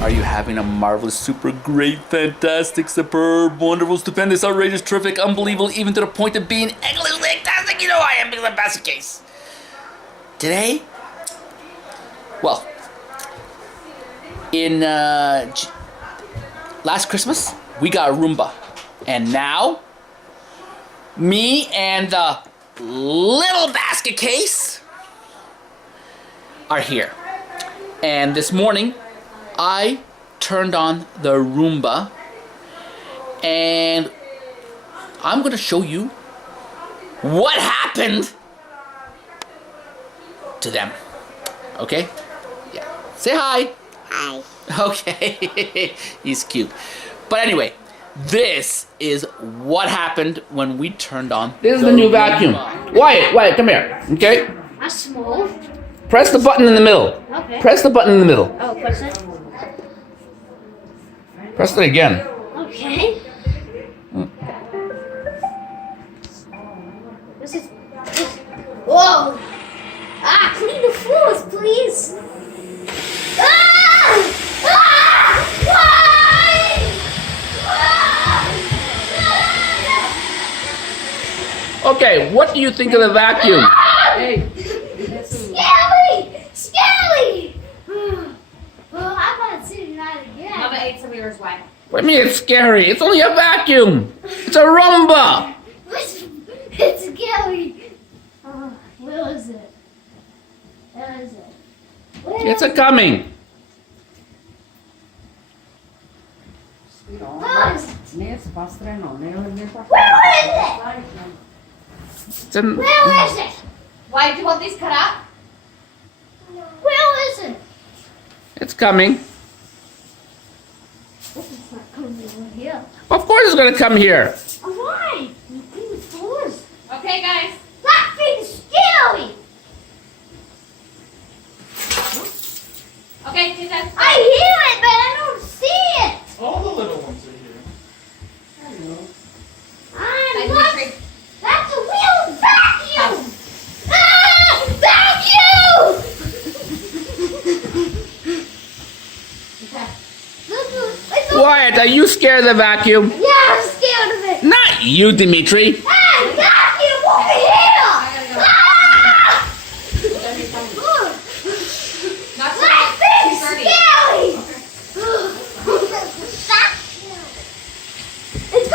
Are you having a marvelous, super great, fantastic, superb, wonderful, stupendous, outrageous, terrific, unbelievable, even to the point of being excellently fantastic? You know I am, because I'm basket case. Today, well, in last Christmas, we got a Roomba. And now, me and the little basket case are here. And this morning, I turned on the Roomba and I'm gonna show you what happened to them. Okay? Yeah. Say hi. Hi. Okay. He's cute. But anyway, this is what happened when we turned on. This is the new vacuum. Wyatt, come here. Okay? A small. Press the button in the middle. Okay. Press the button in the middle. Oh, press it. Press it again. Okay. This is. Whoa! Ah, clean the floors, please. Ah! Ah! Why? Okay, what do you think of the vacuum? Hey. Scary! Well, I'm not sitting that again. Mama ate some of yours, why? What do you mean it's scary? It's only a vacuum. It's a Roomba. It's scary. Where is it? Where is it? It's a coming. Where is it? It's in, Where is it? Why do you want these cut up? Where is it? it's coming. This is not coming over here. Of course it's gonna come here. Why? You clean the floors. Okay, guys. That thing's scary. Okay, do that. I hear it, but I don't see it. All the little ones are here. Look, that's a real vacuum. Ah, vacuum! Okay. Look, it's a Wyatt, are you scared of the vacuum? yeah, I'm scared of it. Not you, Dimitri. Hey, vacuum over here! Ah! Look, Not so that much. thing's 2:30. scary. It's